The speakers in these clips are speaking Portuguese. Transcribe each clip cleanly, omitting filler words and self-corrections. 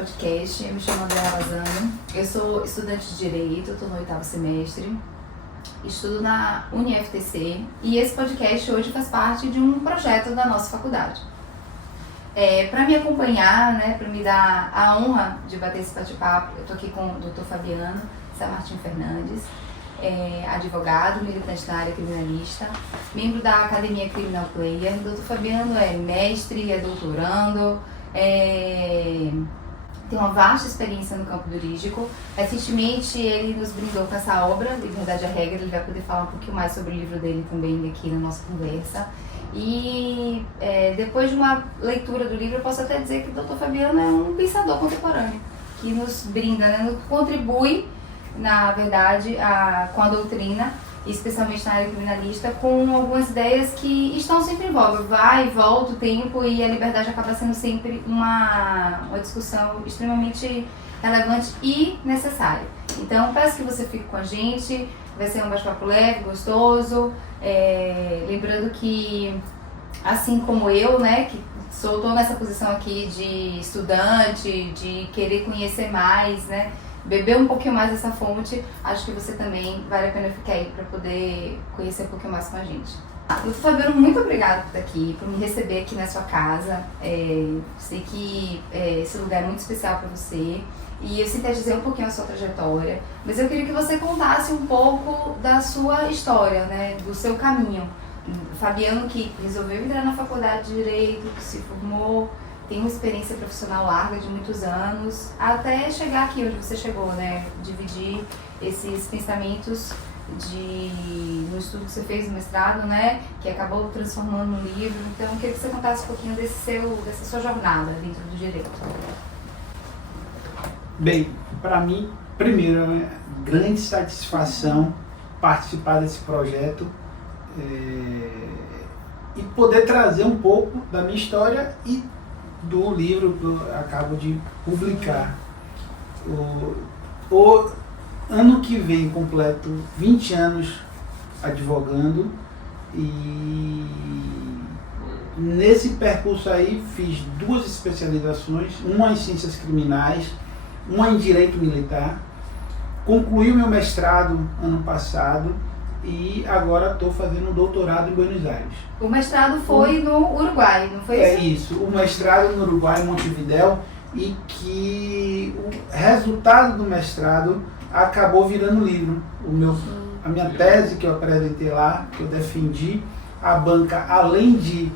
podcast. Eu me chamo Andréa Lazano. Eu sou estudante de Direito, estou no 8º semestre. Estudo na UniFTC e esse podcast hoje faz parte de um projeto da nossa faculdade. Para me acompanhar, né, para me dar a honra de bater esse bate-papo, eu estou aqui com o Dr. Fabiano Samartim Fernandes, advogado, militante na área criminalista, membro da Academia Criminal Player. Dr. Fabiano é mestre, é doutorando, tem uma vasta experiência no campo jurídico. Recentemente ele nos brindou com essa obra, Liberdade é a Regra. Ele vai poder falar um pouquinho mais sobre o livro dele também aqui na nossa conversa. E depois de uma leitura do livro, eu posso até dizer que o Dr. Fabiano é um pensador contemporâneo, que nos brinda, né, contribui, na verdade, com a doutrina, especialmente na área criminalista, com algumas ideias que estão sempre em voga. Vai e volta o tempo e a liberdade acaba sendo sempre uma discussão extremamente relevante e necessária. Então, peço que você fique com a gente, vai ser um bate-papo leve, gostoso, lembrando que, assim como eu, né, que estou nessa posição aqui de estudante, de querer conhecer mais, né, beber um pouquinho mais dessa fonte, acho que você também vale a pena ficar aí para poder conhecer um pouquinho mais com a gente. Doutor Fabiano, muito obrigada por estar aqui, por me receber aqui na sua casa. Sei que esse lugar é muito especial para você e eu sintetizei um pouquinho a sua trajetória, mas eu queria que você contasse um pouco da sua história, né, do seu caminho. Fabiano, que resolveu entrar na faculdade de Direito, que se formou, tem uma experiência profissional larga de muitos anos, até chegar aqui onde você chegou, né? Dividir esses pensamentos no estudo que você fez no mestrado, né? Que acabou transformando no livro. Então, eu queria que você contasse um pouquinho dessa sua jornada dentro do direito. Bem, para mim, primeiro, é grande satisfação participar desse projeto e poder trazer um pouco da minha história e do livro que eu acabo de publicar. O ano que vem completo 20 anos advogando e nesse percurso aí fiz 2 especializações, uma em ciências criminais, uma em direito militar, concluí o meu mestrado ano passado e agora estou fazendo um doutorado em Buenos Aires. O mestrado foi no Uruguai, não foi isso? É isso, o mestrado no Uruguai, em Montevidéu, e que o resultado do mestrado acabou virando livro. A minha tese que eu apresentei lá, que eu defendi, a banca, além de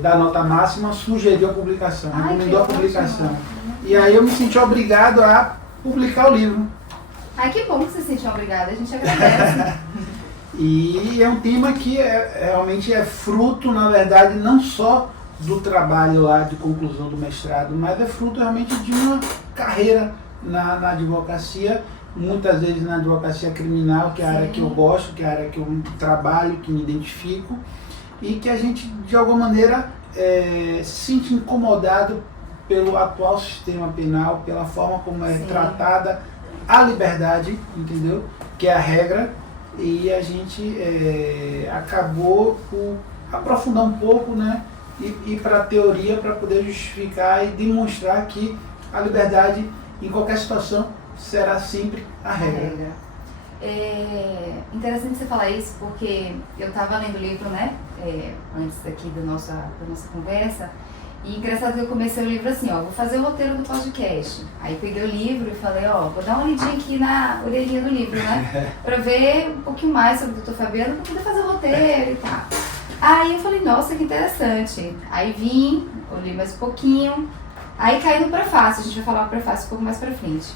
dar nota máxima, sugeriu a publicação, recomendou a publicação. E aí eu me senti obrigado a publicar o livro. Ai, que bom que você se sentiu obrigada, a gente agradece. E é um tema que realmente é fruto, na verdade, não só do trabalho lá de conclusão do mestrado, mas é fruto realmente de uma carreira na advocacia, muitas vezes na advocacia criminal, que é a área que eu gosto, que é a área que eu trabalho, que me identifico, e que a gente, de alguma maneira, se sente incomodado pelo atual sistema penal, pela forma como é tratada a liberdade, entendeu? Que é a regra. E a gente acabou por aprofundar um pouco, né, e ir para a teoria para poder justificar e demonstrar que a liberdade, em qualquer situação, será sempre a regra. É interessante você falar isso, porque eu estava lendo o livro, né, antes aqui da nossa conversa. E engraçado que eu comecei o livro assim, vou fazer o roteiro do podcast. Aí peguei o livro e falei, vou dar uma lidinha aqui na orelhinha do livro, né? Pra ver um pouquinho mais sobre o Dr. Fabiano, pra poder fazer o roteiro e tal. Aí eu falei, nossa, que interessante. Aí vim, olhei mais um pouquinho, aí caí no prefácio, a gente vai falar o prefácio um pouco mais pra frente.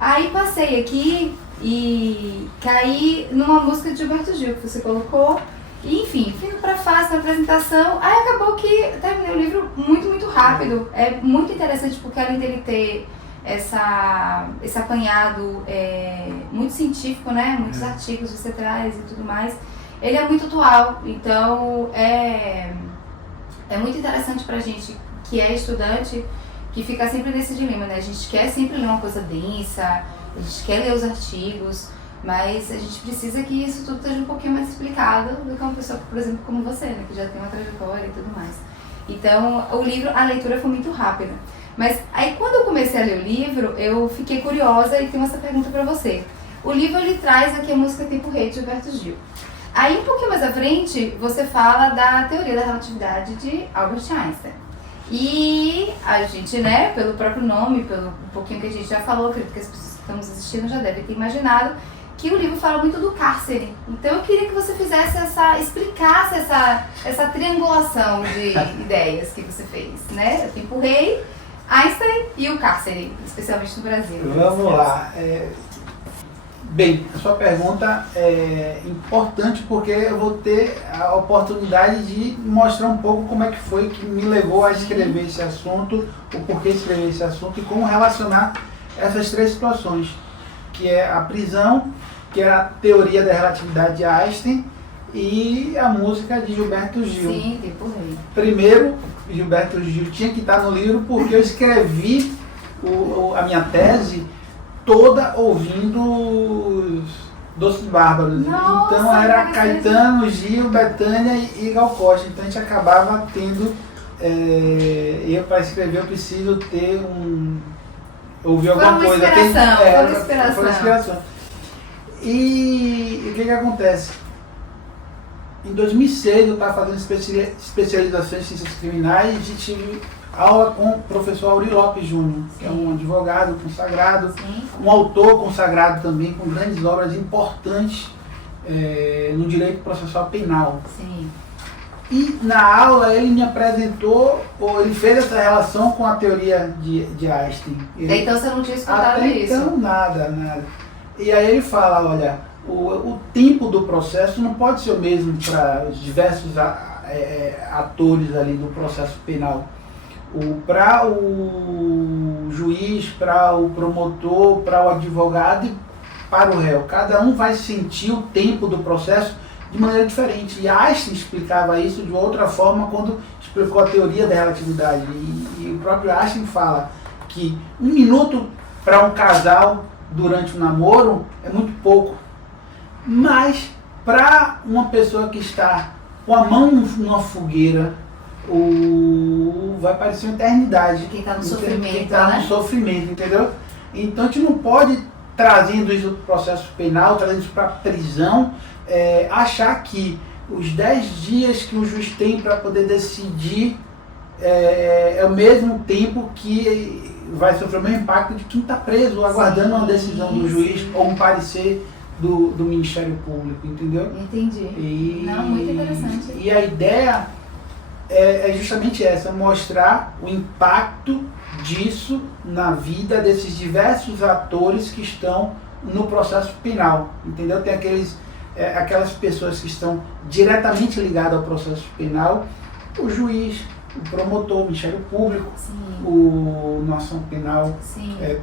Aí passei aqui e caí numa música de Gilberto Gil que você colocou. E, enfim, fui no prefácio, na apresentação, aí acabou que terminei o livro muito rápido. É muito interessante porque além dele ter esse apanhado muito científico, né, muitos artigos você traz e tudo mais, ele é muito atual, então é muito interessante pra gente que é estudante, que fica sempre nesse dilema, né, a gente quer sempre ler uma coisa densa, a gente quer ler os artigos, mas a gente precisa que isso tudo esteja um pouquinho mais explicado do que uma pessoa, por exemplo, como você, né, que já tem uma trajetória e tudo mais. Então, o livro, a leitura foi muito rápida. Mas aí quando eu comecei a ler o livro, eu fiquei curiosa e tenho essa pergunta para você. O livro ele traz aqui a música Tempo Rei de Gilberto Gil. Aí um pouquinho mais à frente, você fala da teoria da relatividade de Albert Einstein. E a gente, né, pelo próprio nome, pelo um pouquinho que a gente já falou, acredito que as pessoas que estão nos assistindo já devem ter imaginado, que o livro fala muito do cárcere. Então eu queria que você fizesse explicasse essa triangulação de ideias que você fez, né? O Tempo Rei, Einstein e o cárcere, especialmente no Brasil. Vamos lá. Bem, a sua pergunta é importante porque eu vou ter a oportunidade de mostrar um pouco como é que foi que me levou a escrever esse assunto, o porquê escrever esse assunto e como relacionar essas três situações, que é a prisão, que é a teoria da relatividade de Einstein e a música de Gilberto Gil. Sim, Tempo Rei. Primeiro, Gilberto Gil tinha que estar no livro porque eu escrevi a minha tese toda ouvindo Doces Bárbaros. Nossa, então era Caetano, Gil, Bethânia e Gal Costa. Então a gente acabava tendo. Eu para escrever eu preciso ter ouvir alguma coisa. Foi uma inspiração. E o que acontece? Em 2006 eu estava fazendo especialização em ciências criminais e tive aula com o professor Auri Lopes Júnior, que é um advogado consagrado, um autor consagrado também, com grandes obras importantes no direito processual penal. Sim. E na aula ele me apresentou, ou ele fez essa relação com a teoria de Einstein. Então você não tinha escutado isso? Então nada. E aí ele fala, olha, o tempo do processo não pode ser o mesmo para os diversos atores ali do processo penal. Para o juiz, para o promotor, para o advogado e para o réu. Cada um vai sentir o tempo do processo de maneira diferente. E Einstein explicava isso de outra forma quando explicou a teoria da relatividade. E o próprio Einstein fala que 1 minuto para um casal durante o namoro é muito pouco. Mas para uma pessoa que está com a mão numa fogueira, vai parecer uma eternidade. Quem está no sofrimento, quem tá né? no sofrimento, entendeu? Então a gente não pode, trazendo isso para o processo penal, trazendo isso para a prisão, achar que os 10 dias que o juiz tem para poder decidir é o mesmo tempo que vai sofrer o mesmo impacto de quem está preso, aguardando uma decisão do juiz ou um parecer do Ministério Público, entendeu? Entendi. Não, muito interessante. E a ideia é justamente essa, mostrar o impacto disso na vida desses diversos atores que estão no processo penal, entendeu? Tem aquelas pessoas que estão diretamente ligadas ao processo penal, o juiz, o promotor, o Ministério Público, uma ação penal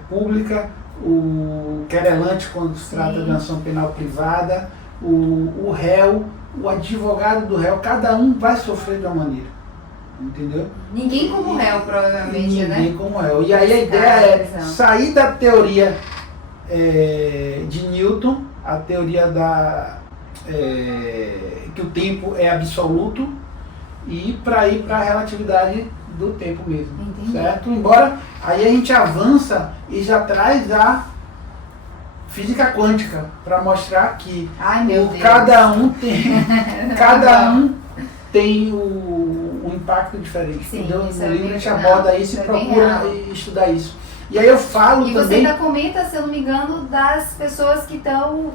pública, o querelante quando se trata de uma ação penal privada, o réu, o advogado do réu, cada um vai sofrer de uma maneira. Entendeu? Ninguém como réu, provavelmente, né? Ninguém como réu. E aí a ideia é sair da teoria de Newton, a teoria que o tempo é absoluto, e para ir para a relatividade do tempo mesmo. Entendi. Certo? Embora aí a gente avança e já traz a física quântica para mostrar que cada um tem um impacto diferente. Sim, entendeu? isso No livro a gente aborda isso e procura estudar isso. E aí eu falo também... E você ainda comenta, se eu não me engano, das pessoas que estão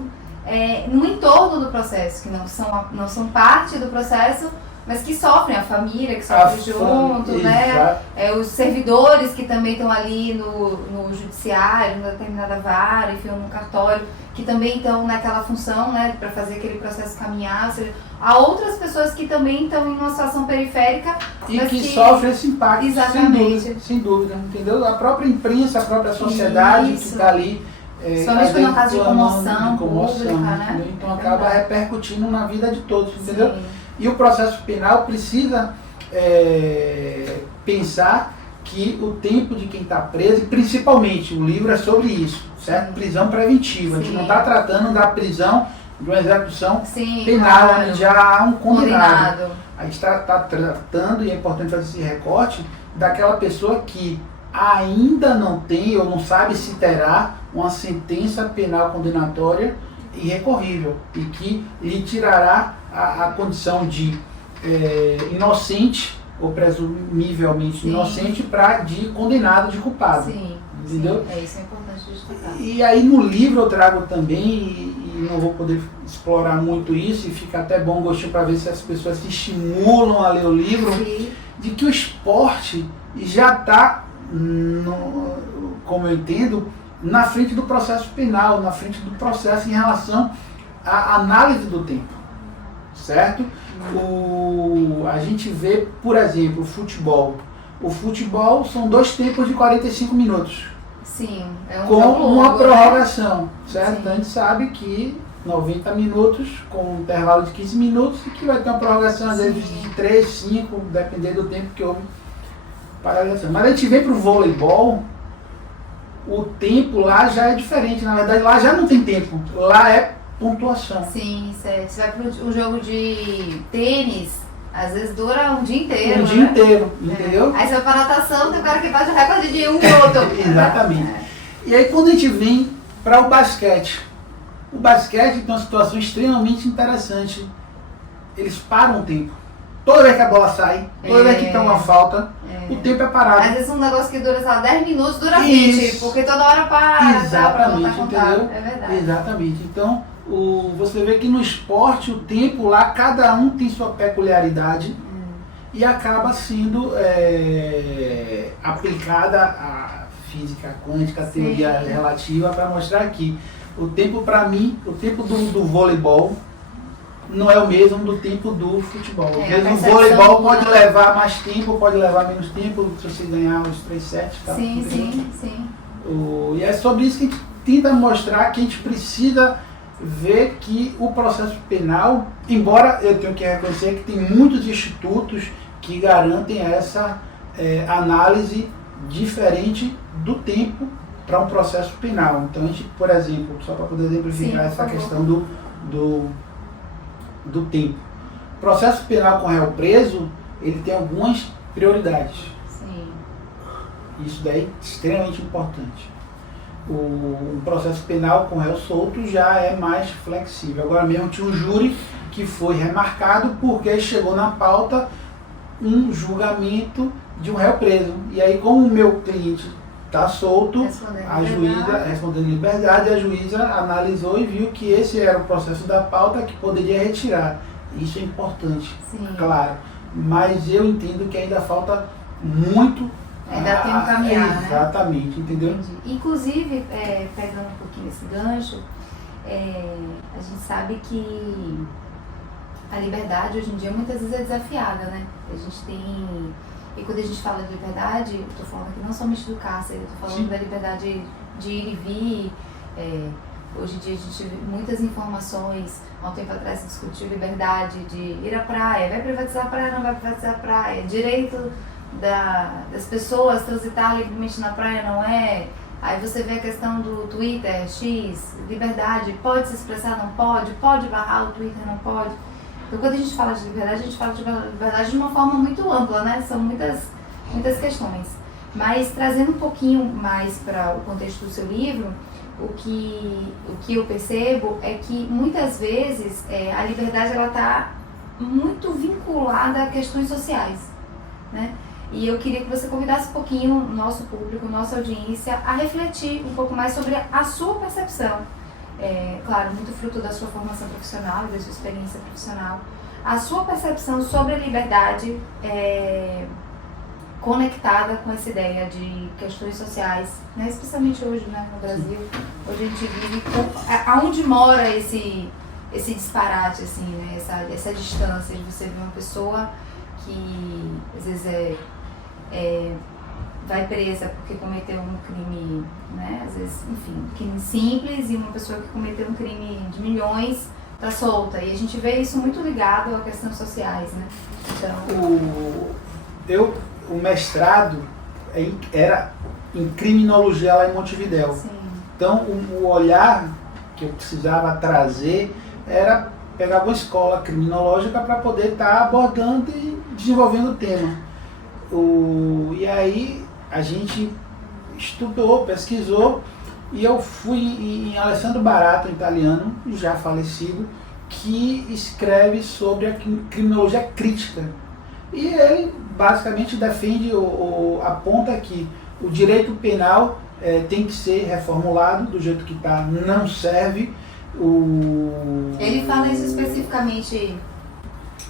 no entorno do processo, que não são parte do processo, mas que sofrem, a família que sofre junto, né? Os servidores que também estão ali no judiciário, numa determinada vara, enfim, no cartório, que também estão naquela função, né, para fazer aquele processo caminhar. Ou seja, há outras pessoas que também estão em uma situação periférica e que sofrem esse impacto. Exatamente. Sem dúvida, entendeu? A própria imprensa, a própria sociedade que está ali. Somente no caso de comoção pública, né? Entendeu? Então acaba repercutindo na vida de todos, entendeu? Sim. E o processo penal precisa pensar que o tempo de quem está preso, e principalmente o livro é sobre isso, certo? Prisão preventiva. Sim. A gente não está tratando da prisão de uma execução penal, onde já há um condenado. A gente está tratando, e é importante fazer esse recorte, daquela pessoa que ainda não tem ou não sabe se terá uma sentença penal condenatória irrecorrível e que lhe tirará a condição de inocente ou presumivelmente inocente de condenado, de culpado. Sim, entendeu? Sim, isso é importante destacar. E aí no livro eu trago também, e não vou poder explorar muito isso, e fica até bom gostinho para ver se as pessoas se estimulam a ler o livro, Sim. de que o esporte já está, como eu entendo, na frente do processo penal, na frente do processo em relação à análise do tempo, certo? A gente vê, por exemplo, o futebol. O futebol são 2 tempos de 45 minutos. Sim, é um com jogo uma longo, prorrogação, certo? Sim. Então a gente sabe que 90 minutos, com um intervalo de 15 minutos, e que vai ter uma prorrogação às vezes de 3, 5, dependendo do tempo que houve paralisação. Mas a gente vem para o voleibol, o tempo lá já é diferente. Na verdade, lá já não tem tempo, lá é pontuação. Sim, certo. Você vai para um jogo de tênis, às vezes dura um dia inteiro. Um dia inteiro, entendeu? Aí você vai para natação, tem um cara que bate o recorde de um minuto. Exatamente. E aí quando a gente vem para o basquete tem uma situação extremamente interessante. Eles param o tempo. Toda vez que a bola sai, toda vez que tem uma falta, o tempo é parado. Às vezes um negócio que dura, sei lá, 10 minutos, dura 20, porque toda hora para. Exatamente, tá, entendeu? É verdade. Exatamente. Então, você vê que no esporte, o tempo lá, cada um tem sua peculiaridade e acaba sendo aplicada a física quântica, a teoria relativa, para mostrar que o tempo, para mim, o tempo do voleibol não é o mesmo do tempo do futebol. O voleibol pode levar mais tempo, pode levar menos tempo, se você ganhar os 3 sets. Tá? Sim. E é sobre isso que a gente tenta mostrar que a gente precisa ver que o processo penal, embora eu tenha que reconhecer que tem muitos institutos que garantem essa análise diferente do tempo para um processo penal. Então a gente, por exemplo, só para poder exemplificar essa questão do tempo. O processo penal com réu preso, ele tem algumas prioridades. Sim. Isso daí é extremamente importante. O processo penal com réu solto já é mais flexível. Agora mesmo tinha um júri que foi remarcado porque chegou na pauta um julgamento de um réu preso. E aí, como o meu cliente está solto, a juíza, respondendo em liberdade, a juíza analisou e viu que esse era o processo da pauta que poderia retirar. Isso é importante, claro. Mas eu entendo que ainda falta muito. Ainda tem um caminhar, né? Exatamente, entendeu? Entendi. Inclusive, pegando um pouquinho esse gancho, a gente sabe que a liberdade hoje em dia muitas vezes é desafiada, né? A gente tem... E quando a gente fala de liberdade, eu estou falando aqui não somente do cárcere, eu estou falando da liberdade de ir e vir. Hoje em dia a gente vê muitas informações. Há um tempo atrás se discutiu liberdade de ir à praia. Vai privatizar a praia, não vai privatizar a praia. Direito das pessoas transitar livremente na praia, não é? Aí você vê a questão do Twitter, X, liberdade, pode se expressar, não pode barrar o Twitter, não pode. Então, quando a gente fala de liberdade, a gente fala de liberdade de uma forma muito ampla, né? São muitas questões. Mas, trazendo um pouquinho mais para o contexto do seu livro, o que eu percebo é que, muitas vezes, a liberdade está muito vinculada a questões sociais, né? E eu queria que você convidasse um pouquinho o nosso público, nossa audiência, a refletir um pouco mais sobre a sua percepção. Claro, muito fruto da sua formação profissional, da sua experiência profissional. A sua percepção sobre a liberdade conectada com essa ideia de questões sociais, né? Especialmente hoje, né, no Brasil. Hoje a gente vive aonde mora esse disparate, assim, né? Essa distância de você ver uma pessoa que às vezes vai presa porque cometeu um crime, né? Às vezes, enfim, um crime simples, e uma pessoa que cometeu um crime de milhões está solta. E a gente vê isso muito ligado a questões sociais, né? Então... O mestrado era em criminologia lá em Montevidéu. Sim. Então, o olhar que eu precisava trazer era pegar uma escola criminológica para poder estar abordando e desenvolvendo o tema. E aí a gente estudou, pesquisou, e eu fui em Alessandro Baratta, um italiano, já falecido, que escreve sobre a criminologia crítica. E ele basicamente defende, aponta que o direito penal tem que ser reformulado do jeito que está, não serve. Ele fala isso especificamente,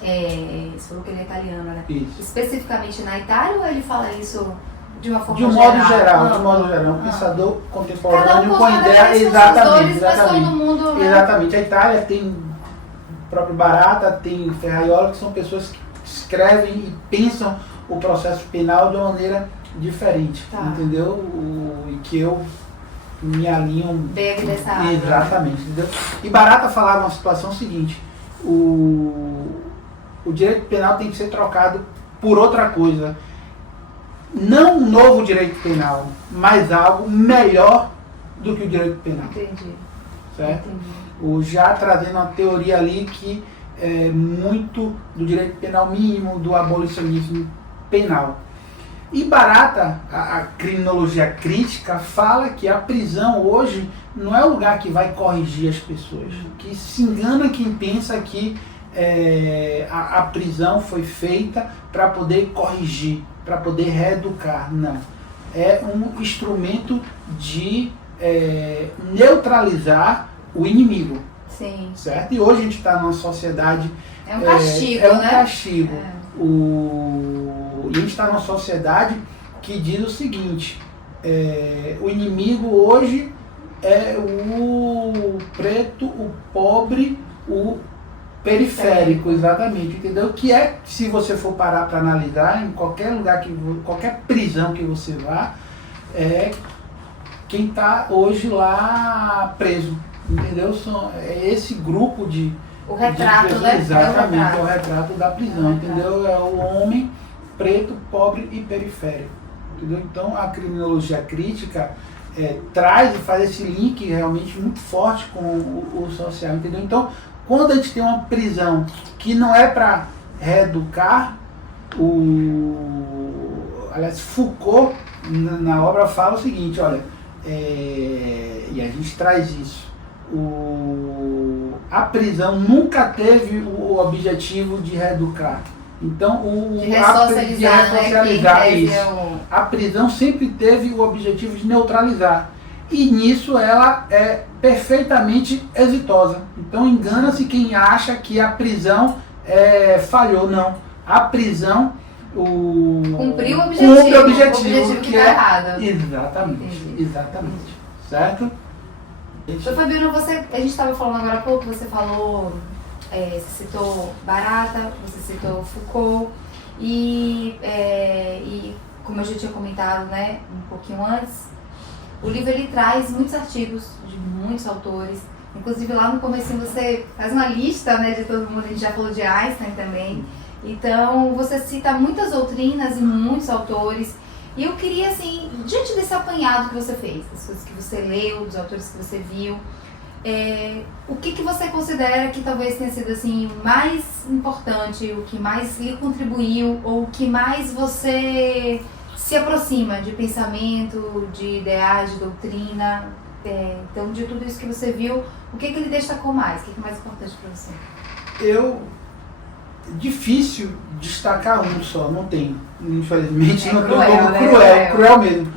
você falou que ele é italiano, né? Isso. Especificamente na Itália, ou ele fala isso de uma forma De um modo geral, um pensador contemporâneo com ideia, exatamente. Todo mundo, né? Exatamente. A Itália tem o próprio Baratta, tem Ferraiolo, que são pessoas que escrevem e pensam o processo penal de uma maneira diferente, entendeu? E que eu me alinho bebe dessa água. Exatamente, entendeu? E Baratta falava uma situação seguinte: o direito penal tem que ser trocado por outra coisa. Não um novo direito penal, mas algo melhor do que o direito penal. Entendi. Certo? Já trazendo uma teoria ali que é muito do direito penal mínimo, do abolicionismo penal. E Baratta, a criminologia crítica, fala que a prisão hoje não é o lugar que vai corrigir as pessoas. Que se engana quem pensa que a prisão foi feita para poder corrigir, para poder reeducar. Não. É um instrumento de neutralizar o inimigo. Sim. Certo? E hoje a gente está numa sociedade... É um castigo, é um né? castigo. E a gente está numa sociedade que diz o seguinte: o inimigo hoje é o preto, o pobre, o periférico, exatamente, entendeu? Que se você for parar para analisar, em qualquer lugar, qualquer prisão que você vá, quem está hoje lá preso, entendeu? É esse grupo de... O retrato, né? Exatamente, é o retrato da prisão, entendeu? É o homem preto, pobre e periférico, entendeu? Então a criminologia crítica traz e faz esse link realmente muito forte com o social, entendeu? Então, quando a gente tem uma prisão que não é para reeducar, aliás, Foucault na obra fala o seguinte, olha, e a gente traz isso, a prisão nunca teve o objetivo de reeducar. Então, de ressocializar, isso. A prisão sempre teve o objetivo de neutralizar. E nisso ela é perfeitamente exitosa. Então, engana-se quem acha que a prisão falhou. Não. A prisão cumpriu o objetivo que está errado. Exatamente. Exatamente. Certo? Então, Fabiano, a gente estava falando agora há pouco, você falou... você citou Baratta, você citou Foucault e como eu já tinha comentado, né, um pouquinho antes, o livro ele traz muitos artigos de muitos autores, inclusive lá no começo você faz uma lista, né, de todo mundo, a gente já falou de Einstein também, então você cita muitas doutrinas e muitos autores, e eu queria assim, diante desse apanhado que você fez, das coisas que você leu, dos autores que você viu, o que você considera que talvez tenha sido assim, mais importante, o que mais lhe contribuiu, ou o que mais você se aproxima de pensamento, de ideais, de doutrina? Então, de tudo isso que você viu, o que lhe destacou mais? O que é mais importante para você? Difícil destacar um só, não tem. Infelizmente, não tem cruel, como, né? cruel mesmo.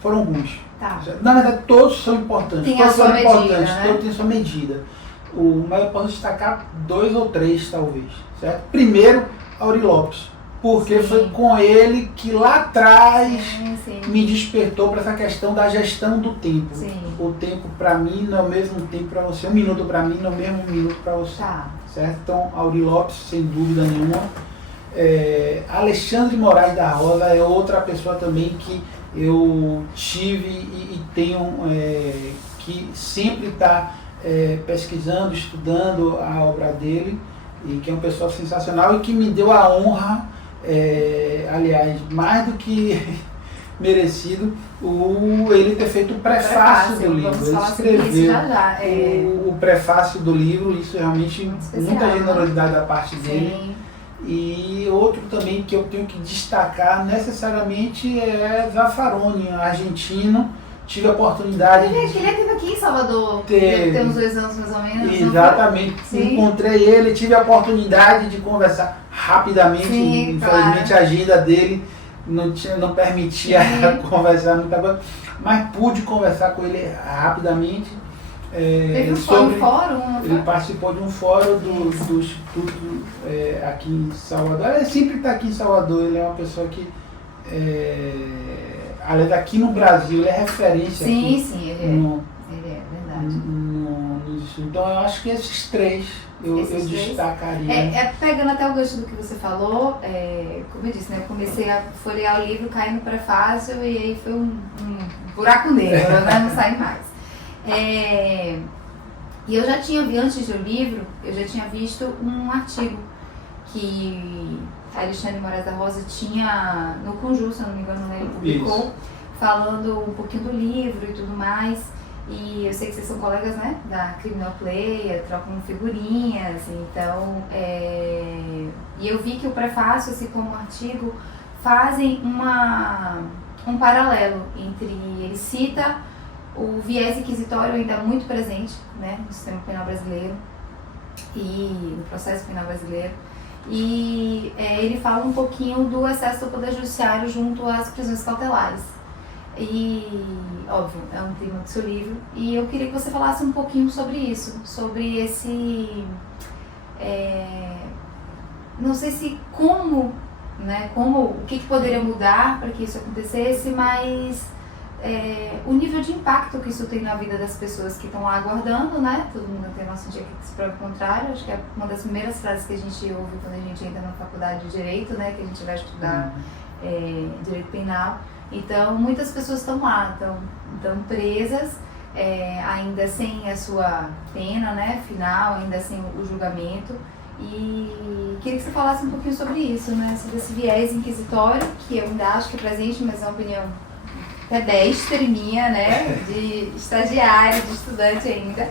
Foram alguns. Tá. Na verdade, todos são importantes. Tem todos a sua são medida, importantes, né? todos têm sua medida. Mas eu posso destacar 2 ou 3, talvez. Certo? Primeiro, Aury Lopes. Porque foi com ele que lá atrás me despertou para essa questão da gestão do tempo. Sim. O tempo para mim não é o mesmo tempo para você. 1 minuto para mim não é o mesmo minuto para você. Tá. Certo? Então, Aury Lopes, sem dúvida nenhuma. Alexandre Moraes da Rosa é outra pessoa também que eu tive e tenho, que sempre está pesquisando, estudando a obra dele, e que é uma pessoa sensacional e que me deu a honra, aliás, mais do que merecido, ele ter feito o prefácio do livro. Ele escreveu o prefácio do livro, isso realmente muita generosidade da parte dele. E outro também que eu tenho que destacar necessariamente é Zaffaroni, argentino. Tive a oportunidade Ele esteve aqui em Salvador, tem uns 2 anos mais ou menos. Exatamente. Encontrei ele, tive a oportunidade de conversar rapidamente. Sim, infelizmente claro. a agenda dele não permitia conversar muita coisa, mas pude conversar com ele rapidamente. Teve um fórum? Ele participou de um fórum do Instituto aqui em Salvador. Ele sempre está aqui em Salvador, ele é uma pessoa que, aliás, aqui no Brasil, ele é referência. Sim, ele é verdade. Então eu acho que esses três eu destacaria. Pegando até o gancho do que você falou, como eu disse, né, eu comecei a folhear o livro, caí no prefácio e aí foi um buraco negro, né, não sai mais. E eu já tinha, antes do livro, eu já tinha visto um artigo que a Alexandre Moraes da Rosa tinha no Conjur, se eu não me engano, né, ele publicou. Isso. Falando um pouquinho do livro e tudo mais. E eu sei que vocês são colegas, né, da Criminal Play, trocam figurinhas, então, e eu vi que o prefácio, assim como o artigo, fazem um paralelo entre, ele cita o viés inquisitório ainda muito presente, né, no sistema penal brasileiro e no processo penal brasileiro, e ele fala um pouquinho do excesso do Poder Judiciário junto às prisões cautelares. E, óbvio, é um tema do seu livro, e eu queria que você falasse um pouquinho sobre isso, sobre esse, não sei se como, né, o que poderia mudar para que isso acontecesse, mas o nível de impacto que isso tem na vida das pessoas que estão lá aguardando, né, todo mundo tem nosso dia que se prova o contrário, acho que é uma das primeiras frases que a gente ouve quando a gente entra na faculdade de Direito, né, que a gente vai estudar Direito Penal. Então, muitas pessoas estão lá, estão presas, ainda sem a sua pena, né, final, ainda sem o julgamento. E queria que você falasse um pouquinho sobre isso, né, sobre esse viés inquisitório, que eu ainda acho que é presente, mas é uma opinião pedestre minha, né, de estagiária, de estudante ainda.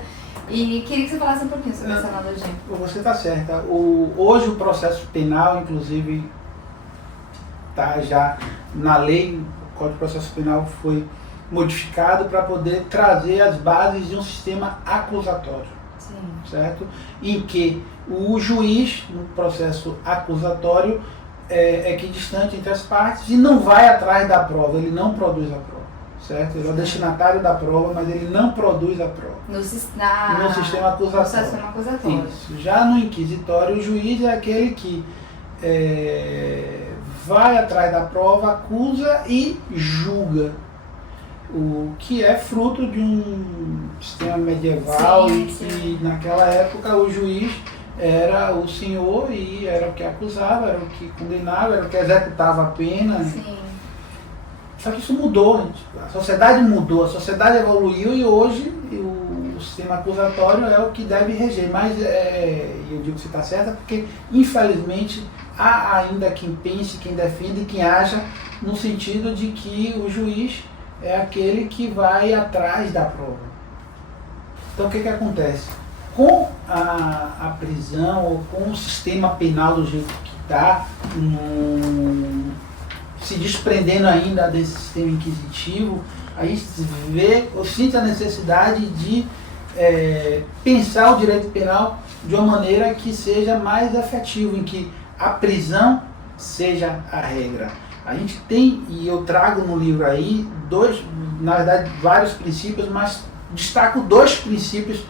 E queria que você falasse um pouquinho sobre essa analogia. Você está certa. Hoje o processo penal, inclusive, está já na lei. O Código de Processo Penal foi modificado para poder trazer as bases de um sistema acusatório. Sim. Certo? Em que o juiz, no processo acusatório, é equidistante entre as partes e não vai atrás da prova, ele não produz a prova. Certo? Ele é o destinatário da prova, mas ele não produz a prova. No sistema acusatório. No sistema acusatório. Isso. Já no inquisitório, o juiz é aquele que vai atrás da prova, acusa e julga, o que é fruto de um sistema medieval e que naquela época o juiz era o senhor e era o que acusava, era o que condenava, era o que executava a pena. Sim. Só que isso mudou, a sociedade mudou, a sociedade evoluiu e hoje o sistema acusatório é o que deve reger. Mas eu digo que você está certa porque, infelizmente, há ainda quem pense, quem defenda e quem acha no sentido de que o juiz é aquele que vai atrás da prova. Então o que acontece? Com a prisão ou com o sistema penal do jeito que está, se desprendendo ainda desse sistema inquisitivo, a gente vê ou sente a necessidade de pensar o direito penal de uma maneira que seja mais efetivo, em que a prisão seja a regra. A gente tem, e eu trago no livro aí, na verdade, vários princípios, mas destaco 2 princípios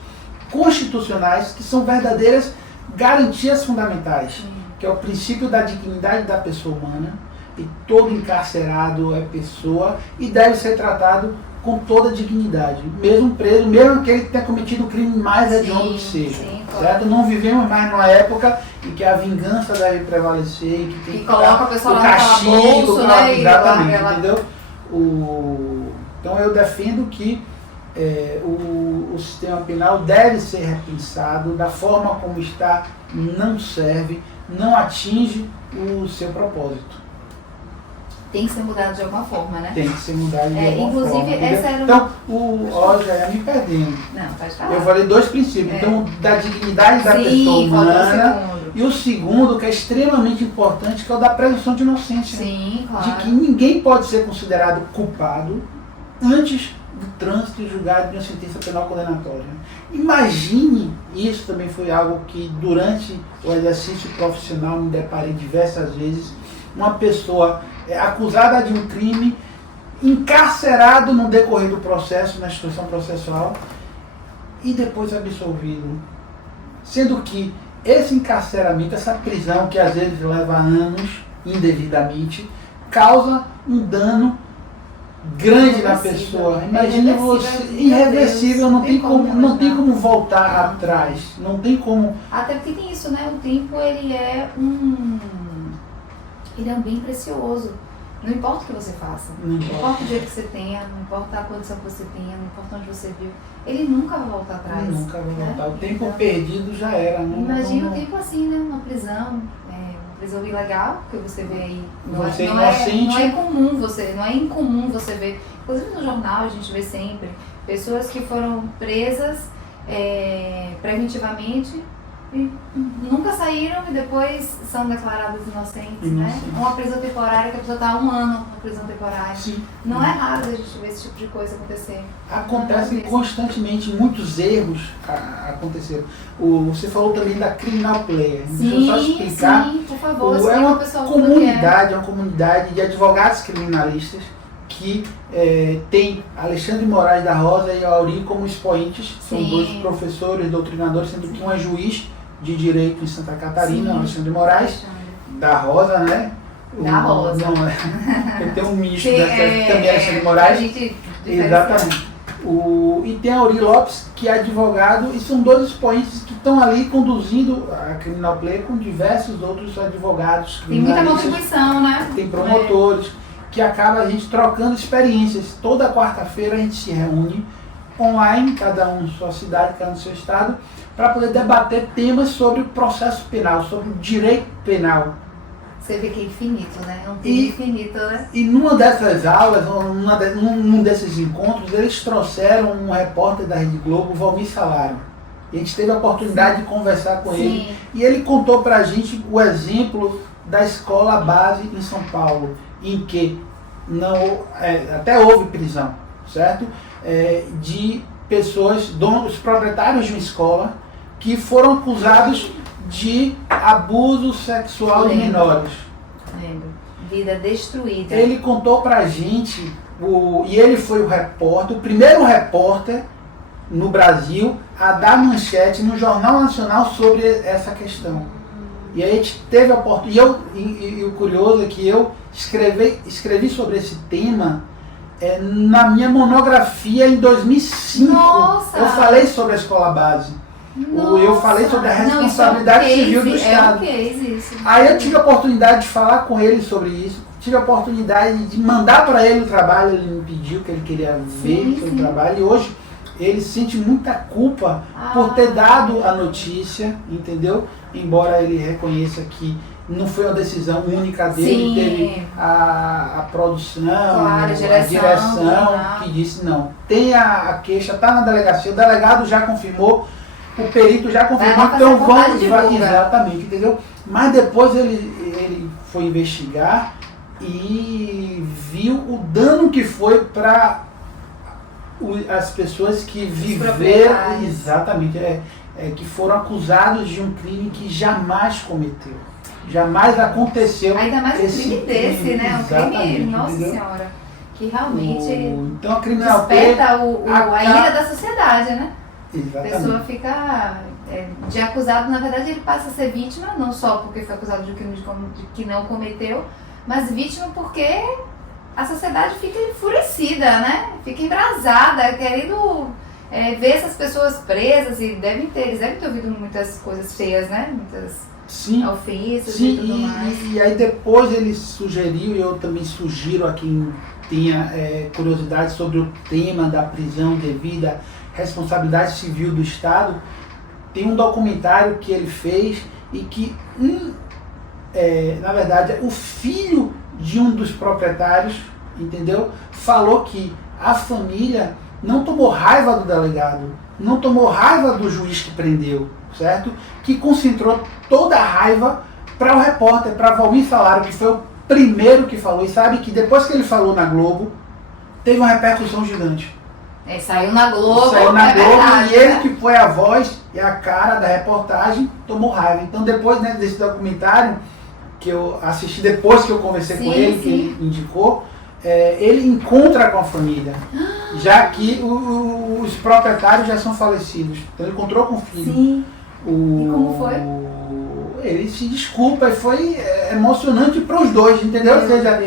constitucionais que são verdadeiras garantias fundamentais, que é o princípio da dignidade da pessoa humana, e todo encarcerado é pessoa e deve ser tratado com toda a dignidade, mesmo preso, mesmo aquele que tenha cometido o crime mais hediondo que seja. Certo? Não vivemos mais numa época em que a vingança deve prevalecer, em que tem que coloca a pessoa o lá castigo, no calabouço, né? Exatamente, entendeu? Então eu defendo que o sistema penal deve ser repensado, da forma como está, não serve, não atinge o seu propósito. Tem que ser mudado de alguma forma, né? Tem que ser mudado de alguma inclusive, forma. Essa era então, já ia me perdendo. Não, pode falar. Eu falei 2 princípios. Então, da dignidade da pessoa humana E o segundo, que é extremamente importante, que é o da presunção de inocência. Sim, claro. De que ninguém pode ser considerado culpado antes do trânsito e julgado de uma sentença penal condenatória. Imagine, isso também foi algo que durante o exercício profissional me deparei diversas vezes, uma pessoa acusada de um crime, encarcerado no decorrer do processo, na instituição processual, e depois absolvido. Sendo que esse encarceramento, essa prisão, que às vezes leva anos indevidamente, causa um dano grande na pessoa. Imagina você, irreversível, não tem como voltar atrás, não tem como. Até porque tem isso, né? O tempo ele é um bem precioso. Não importa o que você faça, não importa o dia que você tenha, não importa a condição que você tenha, não importa onde você viu, ele nunca vai voltar atrás. Ele nunca vai voltar. O tempo perdido já era. Imagina o tempo assim, né? Uma prisão ilegal, que você vê aí. Não é incomum você ver. Inclusive no jornal a gente vê sempre pessoas que foram presas preventivamente e nunca saíram e depois são declaradas inocentes, né? Uma prisão temporária que a pessoa está há 1 ano na prisão temporária. Sim. Não é raro a gente ver esse tipo de coisa acontecer. Acontecem constantemente, muitos erros aconteceram. Você falou também da criminal player. Deixa eu só explicar. Sim, por favor. É uma comunidade de advogados criminalistas que tem Alexandre Moraes da Rosa e Auri como expoentes. São 2 professores, doutrinadores, sendo que um é juiz de direito em Santa Catarina, Alexandre Moraes, da Rosa, né? Da Rosa. Ele tem um misto, também Alexandre Moraes. Exatamente. E tem a Auri Lopes, que é advogado, e são 2 expoentes que estão ali conduzindo a Criminal Play com diversos outros advogados. Tem muita contribuição, né? Tem promotores, que acaba a gente trocando experiências. Toda quarta-feira a gente se reúne online, cada um em sua cidade, cada um no seu estado, para poder debater temas sobre o processo penal, sobre o direito penal. Você vê que é infinito, né? É um tema infinito, né? E numa dessas aulas, num desses encontros, eles trouxeram um repórter da Rede Globo, Valmir Salário. E a gente teve a oportunidade de conversar com ele. E ele contou pra gente o exemplo da escola base em São Paulo, em que até houve prisão, certo? De pessoas, donos, proprietários de uma escola, que foram acusados de abuso sexual de menores. Lembro. Vida destruída. Ele contou pra gente, e ele foi o primeiro repórter no Brasil a dar manchete no Jornal Nacional sobre essa questão. E aí a gente teve a oportunidade, e o curioso é que eu escrevi sobre esse tema na minha monografia em 2005. Nossa. Eu falei sobre a escola base. Eu falei sobre a responsabilidade civil do Estado. Aí eu tive a oportunidade de falar com ele sobre isso, tive a oportunidade de mandar para ele o trabalho, ele me pediu que ele queria ver o trabalho, e hoje ele sente muita culpa por ter dado a notícia, entendeu? Embora ele reconheça que não foi uma decisão única dele, teve a produção, a direção que disse não. Tem a queixa, está na delegacia, o delegado já confirmou, o perito já confirmou, então vamos. Exatamente, entendeu? Mas depois ele foi investigar e viu o dano que foi para as pessoas que viveram, exatamente, que foram acusados de um crime que jamais cometeu. Jamais aconteceu. Ainda mais um crime desse, né? Um crime, nossa senhora, que realmente então, desperta a ira da sociedade, né? Exatamente. A pessoa fica de acusado, na verdade ele passa a ser vítima, não só porque foi acusado de um crime que não cometeu, mas vítima porque a sociedade fica enfurecida, né? Fica embrasada, querendo ver essas pessoas presas, e eles devem ter ouvido muitas coisas feias, né? Muitas ofensas e tudo mais. E aí depois ele sugeriu, e eu também sugiro a quem tenha curiosidade sobre o tema da prisão devida, responsabilidade civil do Estado, tem um documentário que ele fez e que, na verdade, o filho de um dos proprietários, entendeu? Falou que a família não tomou raiva do delegado, não tomou raiva do juiz que prendeu, certo? Que concentrou toda a raiva para o repórter, para Valmir Salaro, que foi o primeiro que falou. E sabe que depois que ele falou na Globo, teve uma repercussão gigante. Saiu na Globo. Saiu na Globo, verdade, e ele que foi a voz e a cara da reportagem tomou raiva. Então depois, né, desse documentário que eu assisti, depois que eu conversei com ele, que ele indicou, ele encontra com a família, já que os proprietários já são falecidos. Então ele encontrou com o filho. Sim. E como foi? Ele se desculpa e foi emocionante para os dois, entendeu? Ou seja,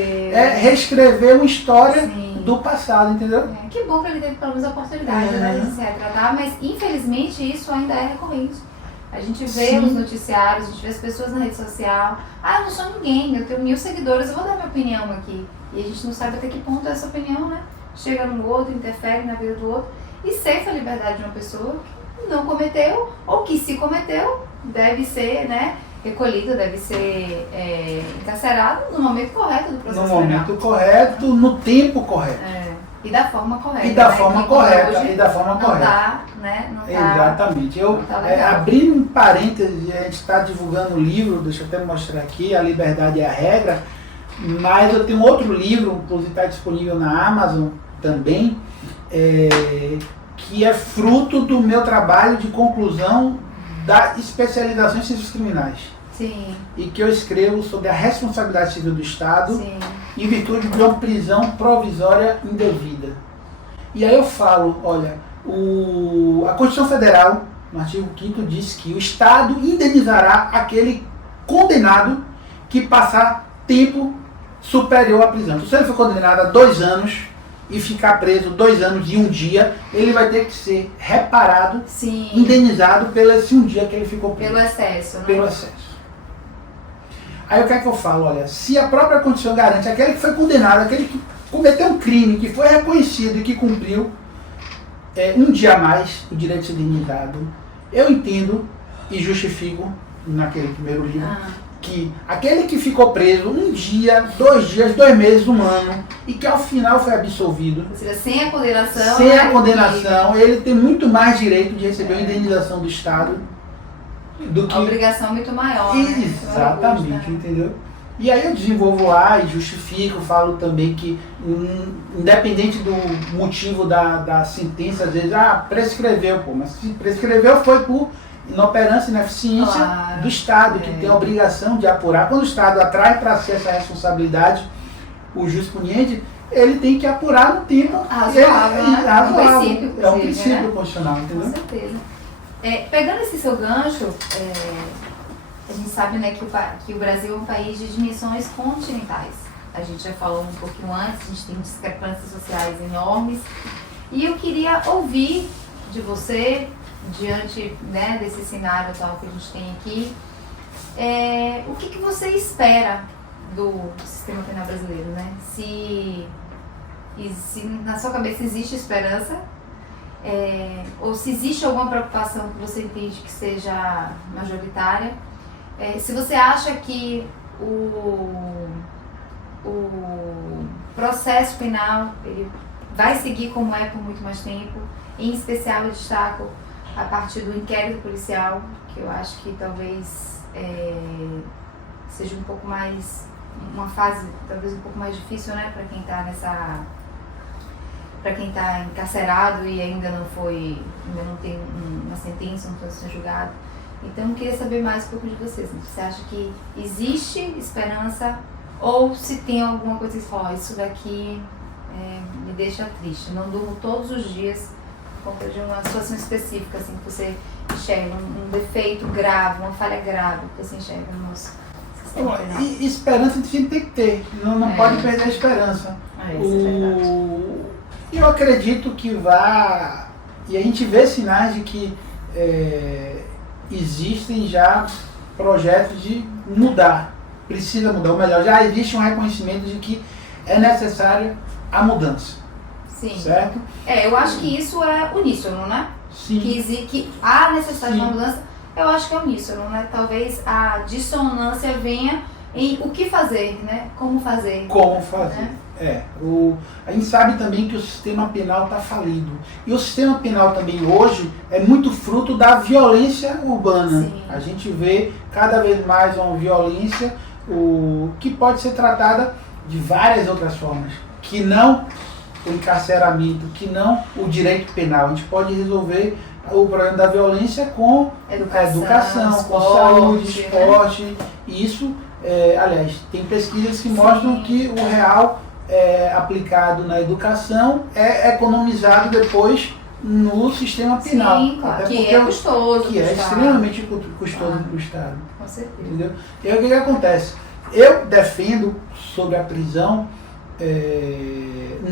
reescrever uma história do passado, entendeu? Que bom que ele teve pelo menos a oportunidade de se retratar, mas infelizmente isso ainda é recorrente. A gente vê os noticiários, a gente vê as pessoas na rede social. Eu não sou ninguém, eu tenho 1000 seguidores, eu vou dar minha opinião aqui. E a gente não sabe até que ponto essa opinião, né, chega no outro, interfere na vida do outro e ceifa a liberdade de uma pessoa que não cometeu, ou que se cometeu, deve ser, né, recolhido, deve ser encarcerado no momento correto do processo penal. No momento correto, no tempo correto. E da forma correta. E da forma correta. E da forma correta. Tá, né? Não tá, exatamente. Eu abri um parêntese, a gente está divulgando um livro, deixa eu até mostrar aqui, A Liberdade é a Regra, mas eu tenho outro livro, inclusive está disponível na Amazon também, que é fruto do meu trabalho de conclusão da especialização em ciências criminais. Sim. E que eu escrevo sobre a responsabilidade civil do Estado. Sim. Em virtude de uma prisão provisória indevida. E aí eu falo, olha, a Constituição Federal, no artigo 5º, diz que o Estado indenizará aquele condenado que passar tempo superior à prisão. Então, se ele for condenado a 2 anos e ficar preso 2 anos e 1 dia, ele vai ter que ser reparado, indenizado pelo esse 1 dia que ele ficou preso. Pelo excesso, né? Pelo excesso. Aí o que é que eu falo? Olha, se a própria Constituição garante aquele que foi condenado, aquele que cometeu um crime, que foi reconhecido e que cumpriu 1 dia a mais o direito de ser indenizado, eu entendo e justifico naquele primeiro livro que aquele que ficou preso 1 dia, 2 dias, 2 meses, 1 ano e que ao final foi absolvido, ou seja, sem a condenação, ele tem muito mais direito de receber uma indenização do Estado do que... A obrigação é muito maior. Exatamente, entendeu? E aí eu desenvolvo lá e justifico, falo também que, independente do motivo da sentença, às vezes, prescreveu, mas se prescreveu foi por inoperância e ineficiência do Estado, que tem a obrigação de apurar. Quando o Estado atrai para si essa responsabilidade, o juiz puniente, ele tem que apurar no tempo razoável. É um princípio constitucional, entendeu? Com certeza. Pegando esse seu gancho, a gente sabe, né, que o Brasil é um país de dimensões continentais. A gente já falou um pouquinho antes, a gente tem discrepâncias sociais enormes. E eu queria ouvir de você, diante, né, desse cenário atual que a gente tem aqui, o que você espera do sistema penal brasileiro, né? Se na sua cabeça existe esperança, ou se existe alguma preocupação que você entende que seja majoritária, se você acha que o processo penal ele vai seguir como é por muito mais tempo. Em especial eu destaco a partir do inquérito policial, que eu acho que talvez seja um pouco mais, uma fase talvez um pouco mais difícil, né, para quem está para quem está encarcerado e ainda não tem uma sentença, não foi julgado. Então eu queria saber mais um pouco de vocês. Você acha que existe esperança ou se tem alguma coisa que você fala, isso daqui me deixa triste, não durmo todos os dias por conta de uma situação específica, assim, que você enxerga um defeito grave, uma falha grave que você enxerga no nosso sistema penal? E esperança a gente tem que ter, não pode perder a esperança. Isso é verdade. Eu acredito que e a gente vê sinais de que existem já projetos de mudar, precisa mudar, ou melhor, já existe um reconhecimento de que é necessária a mudança. Sim. Certo? Eu acho que isso é uníssono, né? Sim. Que há necessidade de uma mudança, eu acho que é uníssono, né? Talvez a dissonância venha em o que fazer, né? Como fazer. Como fazer. Né? A gente sabe também que o sistema penal está falido. E o sistema penal também hoje é muito fruto da violência urbana. Sim. A gente vê cada vez mais uma violência que pode ser tratada de várias outras formas, que não o encarceramento, que não o direito penal. A gente pode resolver o problema da violência com educação, esporte, com saúde, esporte. E isso, aliás, tem pesquisas que mostram que o real aplicado na educação é economizado depois no sistema penal. Sim, claro, que é custoso. Que é extremamente custoso para o Estado. Com certeza. Entendeu? E aí o que acontece? Eu defendo sobre a prisão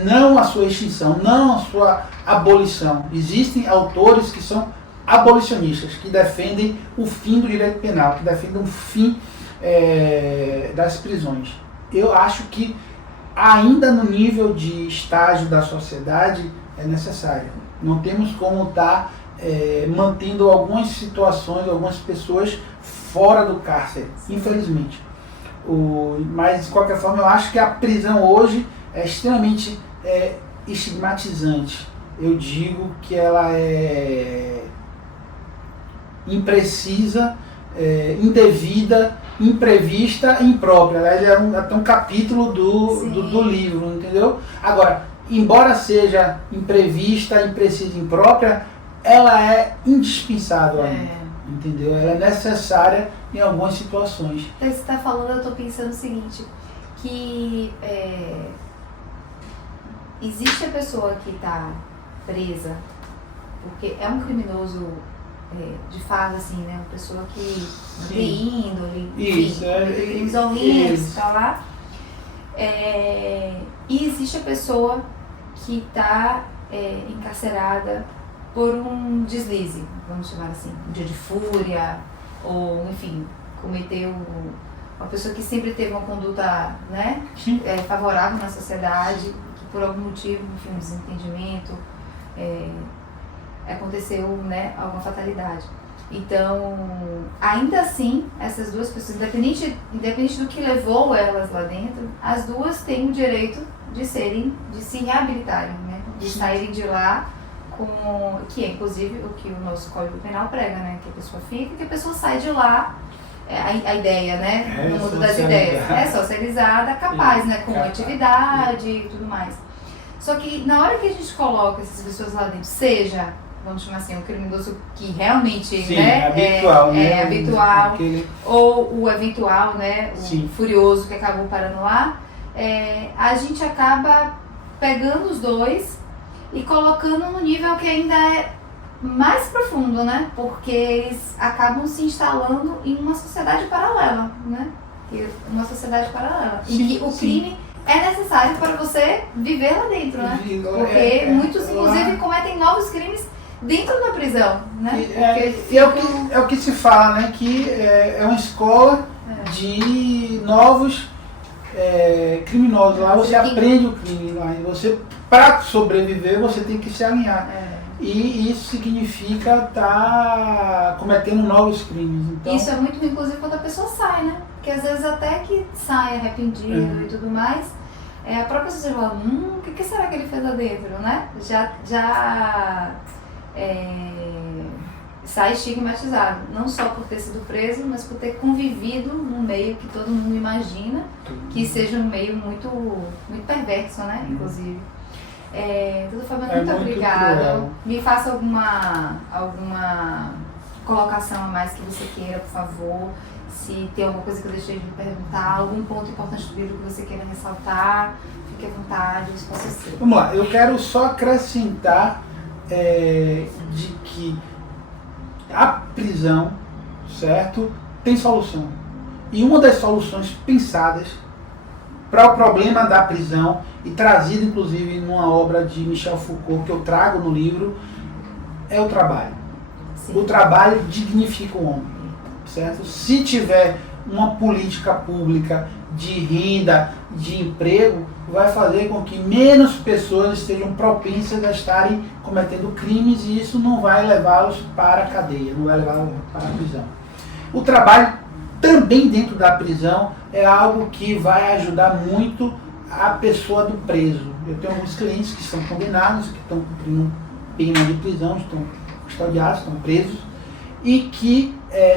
não a sua extinção, não a sua abolição. Existem autores que são abolicionistas, que defendem o fim do direito penal, que defendem o fim das prisões. Eu acho que ainda no nível de estágio da sociedade é necessário. Não temos como estar mantendo algumas situações, algumas pessoas fora do cárcere, infelizmente. Mas, de qualquer forma, eu acho que a prisão hoje é extremamente estigmatizante. Eu digo que ela é imprecisa, indevida, imprevista e imprópria. Aliás, é até um capítulo do livro, entendeu? Agora, embora seja imprevista, imprecisa e imprópria, ela é indispensável ainda. Entendeu? Ela é necessária em algumas situações. Então, você está falando, eu estou pensando o seguinte, que existe a pessoa que está presa porque é um criminoso de fato, assim, né? Uma pessoa que não tem índole, isso, crimes horríveis, está lá. E existe a pessoa que está encarcerada por um deslize, vamos chamar assim, um dia de fúria, ou enfim, cometeu uma pessoa que sempre teve uma conduta, né, favorável na sociedade, que por algum motivo, enfim, um desentendimento, aconteceu, né, alguma fatalidade. Então, ainda assim, essas duas pessoas, independente do que levou elas lá dentro, as duas têm o direito de se reabilitarem, né, de saírem de lá que é inclusive o que o nosso Código Penal prega, né? Que a pessoa fica, que a pessoa sai de lá, a ideia, né? No mundo das ideias, socializada, capaz, né? Com atividade e tudo mais. Só que na hora que a gente coloca essas pessoas lá dentro, seja, vamos chamar assim, um criminoso que realmente é habitual, ou o eventual, né? O furioso que acabou parando lá, a gente acaba pegando os dois e colocando no nível que ainda é mais profundo, né? Porque eles acabam se instalando em uma sociedade paralela, né? Uma sociedade paralela. Em que o crime é necessário para você viver lá dentro, né? Porque muitos, inclusive, cometem novos crimes dentro da prisão, né? É o que se fala, né? Que é uma escola de novos criminosos. Lá você aprende o crime, lá, e você, para sobreviver, você tem que se alinhar. E isso significa estar cometendo novos crimes. Então, isso é muito ruim, inclusive, quando a pessoa sai, né? Porque às vezes até que sai arrependido e tudo mais, a própria pessoa fala, o que será que ele fez lá dentro, né? Já sai estigmatizado, não só por ter sido preso, mas por ter convivido num meio que todo mundo imagina que seja um meio muito, muito perverso, né? Inclusive. Doutor Fabiano, muito obrigada. Cruel. Me faça alguma colocação a mais que você queira, por favor. Se tem alguma coisa que eu deixei de perguntar, algum ponto importante do livro que você queira ressaltar, fique à vontade, isso pode ser. Vamos lá, eu quero só acrescentar de que a prisão, certo, tem solução. E uma das soluções pensadas para o problema da prisão, e trazida inclusive numa obra de Michel Foucault, que eu trago no livro, é o trabalho. Sim. O trabalho dignifica o homem, certo? Se tiver uma política pública de renda, de emprego, vai fazer com que menos pessoas estejam propensas a estarem cometendo crimes, e isso não vai levá-los para a cadeia, não vai levá-los para a prisão. O trabalho também dentro da prisão é algo que vai ajudar muito a pessoa do preso. Eu tenho alguns clientes que são condenados, que estão cumprindo pena de prisão, estão custodiados, estão presos, e que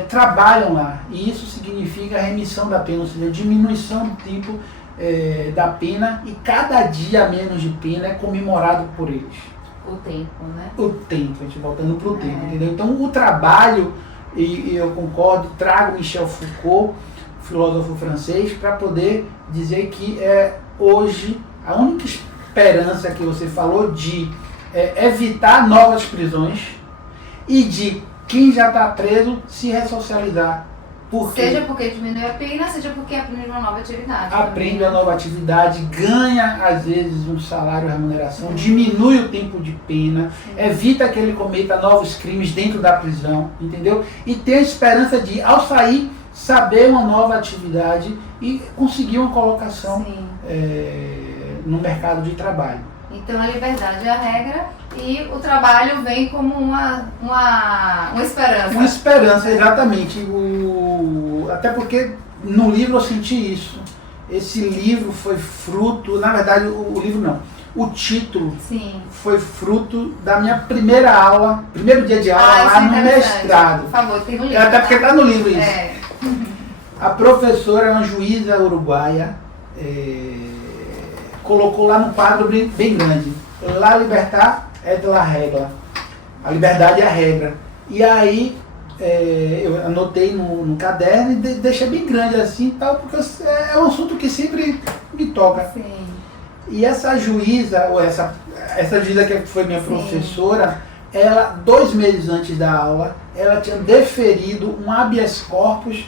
trabalham lá. E isso significa a remissão da pena, ou seja, a diminuição do tempo da pena, e cada dia menos de pena é comemorado por eles. O tempo, né? O tempo, a gente voltando para o tempo, entendeu? Então o trabalho, e eu concordo, trago Michel Foucault, filósofo francês, para poder dizer que hoje a única esperança que você falou de evitar novas prisões e de quem já está preso se ressocializar. Seja porque diminui a pena, seja porque aprende uma nova atividade. Aprende uma nova atividade, ganha às vezes um salário, remuneração, diminui o tempo de pena, evita que ele cometa novos crimes dentro da prisão, entendeu? E tem a esperança de, ao sair, saber uma nova atividade e conseguir uma colocação no mercado de trabalho. Então a liberdade é a regra e o trabalho vem como uma esperança. Uma esperança, exatamente. Até porque no livro eu senti isso. Esse livro foi fruto, na verdade o livro não, o título foi fruto da minha primeira aula, primeiro dia de aula lá no mestrado. Por favor, tem no livro. Até porque está no livro isso. A professora é uma juíza uruguaia, colocou lá no quadro bem grande: La libertad es la regla. A liberdade é a regra. E aí eu anotei no caderno e deixei bem grande assim, tal, porque é um assunto que sempre me toca. Sim. E essa juíza, ou essa juíza que foi minha professora, ela, 2 meses antes da aula, ela tinha deferido um habeas corpus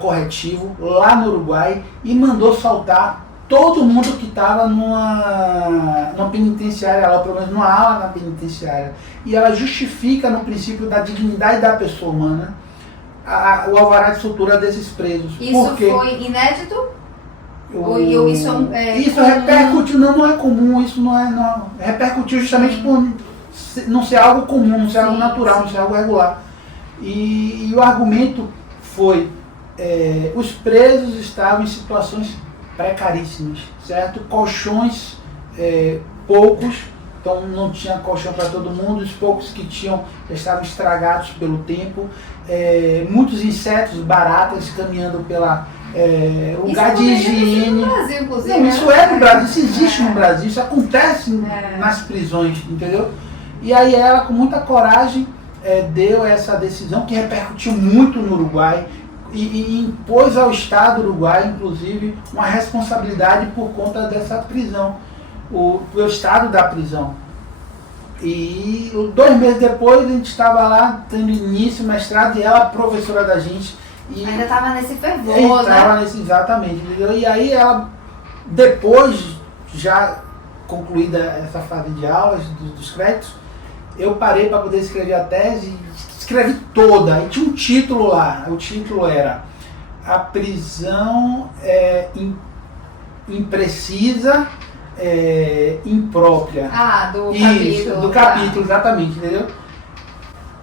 corretivo lá no Uruguai e mandou soltar todo mundo que estava numa penitenciária lá, pelo menos numa ala na penitenciária. E ela justifica no princípio da dignidade da pessoa humana o alvará de soltura desses presos. Isso foi inédito? Isso repercutiu, não é comum, isso não repercutiu justamente por não ser algo comum, não ser algo natural, não ser algo regular. E o argumento foi, os presos estavam em situações precaríssimas, certo? Colchões poucos, então não tinha colchão para todo mundo, os poucos que tinham já estavam estragados pelo tempo, muitos insetos, baratas caminhando pela lugar de higiene. Isso no Brasil, inclusive. Não, isso no Brasil, isso existe no Brasil, isso acontece nas prisões, entendeu? E aí ela, com muita coragem, deu essa decisão que repercutiu muito no Uruguai, e impôs ao Estado uruguaio, inclusive, uma responsabilidade por conta dessa prisão, o Estado da prisão. E 2 meses depois a gente estava lá, tendo início, mestrado, e ela, professora da gente. Ainda estava nesse fervor, estava nesse, exatamente. Entendeu? E aí ela, depois, já concluída essa fase de aulas, dos créditos, eu parei para poder escrever a tese, escrevi toda, e tinha um título lá. O título era A Prisão Imprecisa, Imprópria. Do Isso, capítulo. do capítulo, exatamente, entendeu?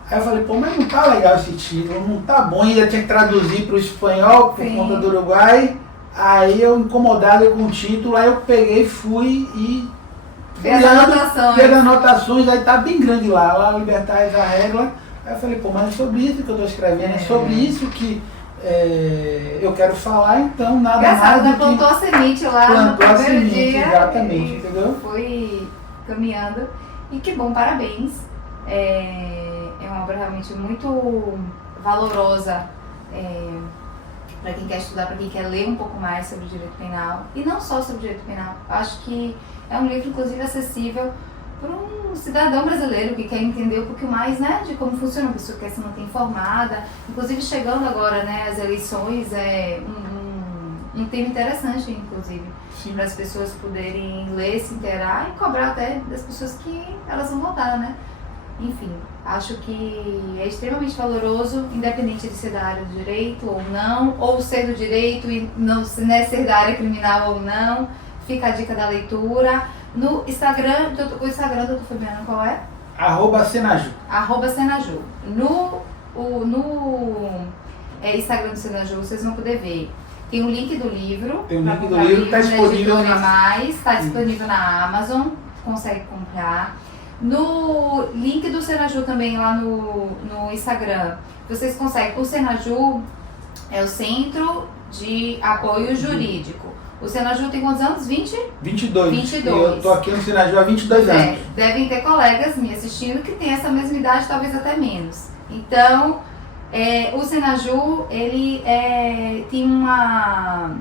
Aí eu falei, mas não tá legal esse título, não tá bom, ainda tinha que traduzir para o espanhol por conta do Uruguai. Aí eu, incomodado com o título, aí eu peguei, fui e fez anotações, aí tá bem grande lá, Libertar a Regra. Aí eu falei, mas é sobre isso que eu estou escrevendo, é sobre isso que eu quero falar, então nada mais do que... plantou a semente lá no primeiro dia. Exatamente, entendeu? Foi caminhando. E que bom, parabéns. É uma obra realmente muito valorosa para quem quer estudar, para quem quer ler um pouco mais sobre o direito penal. E não só sobre o direito penal. Acho que é um livro, inclusive, acessível para um cidadão brasileiro que quer entender um pouco mais, né, de como funciona, a pessoa que quer se manter informada. Inclusive, chegando agora, né, as eleições, um tema interessante, inclusive, para as pessoas poderem ler, se inteirar e cobrar até das pessoas que elas vão votar, né? Enfim, acho que é extremamente valoroso, independente de ser da área do direito ou não, ou ser do direito e não ser da área criminal ou não. Fica a dica da leitura. No Instagram, o Instagram do Dr. Fabiano qual é? @Senaju. @Senaju. No Instagram do Senaju vocês vão poder ver Tem um link do livro. Tem um link do livro, está disponível está disponível na Amazon, consegue comprar. No link do Senaju também, lá no Instagram, vocês conseguem. O Senaju é o Centro de Apoio Jurídico. O Senaju tem quantos anos? 22. 22. Eu estou aqui no Senaju há 22 anos. Devem ter colegas me assistindo que têm essa mesma idade, talvez até menos. Então, o Senaju, ele tem uma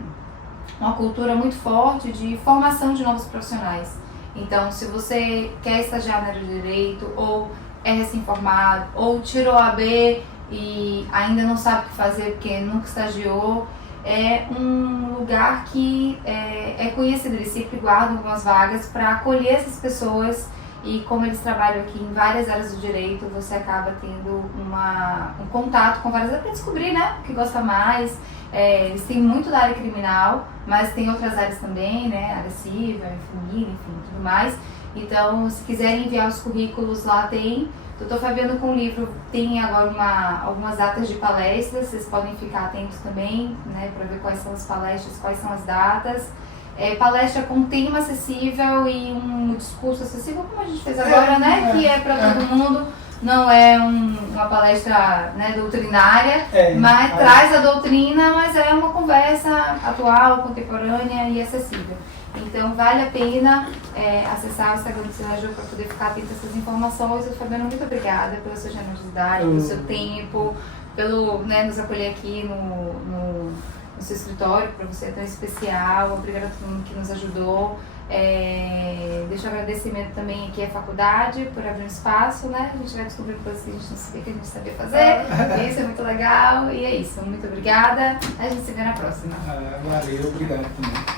cultura muito forte de formação de novos profissionais. Então, se você quer estagiar na área de direito, ou é recém-formado, ou tirou a AB e ainda não sabe o que fazer porque nunca estagiou, é um lugar que é conhecido. Eles sempre guardam algumas vagas para acolher essas pessoas, e como eles trabalham aqui em várias áreas do direito, você acaba tendo um contato com várias áreas para descobrir, né, o que gosta mais. Eles têm muito da área criminal, mas tem outras áreas também, né, área civil, família, enfim, tudo mais. Então, se quiserem enviar os currículos, lá tem. Doutor Fabiano, com o livro, tem agora algumas datas de palestras, vocês podem ficar atentos também, né, para ver quais são as palestras, quais são as datas. Palestra com tema acessível e um discurso acessível, como a gente fez agora, né, que é para todo mundo. Não é uma palestra, né, doutrinária, mas traz a doutrina, mas é uma conversa atual, contemporânea e acessível. Então, vale a pena acessar o Instagram do Senaju para poder ficar atento a essas informações. E, Fabiano, muito obrigada pela sua generosidade, pelo seu tempo, pelo, né, nos acolher aqui no seu escritório, para você é tão especial. Obrigada a todo mundo que nos ajudou. Deixo um agradecimento também aqui à faculdade por abrir um espaço, né? A gente vai descobrir coisas que a gente não sabia que a gente sabia fazer. Isso é muito legal. E é isso. Muito obrigada. A gente se vê na próxima. Valeu, obrigado também.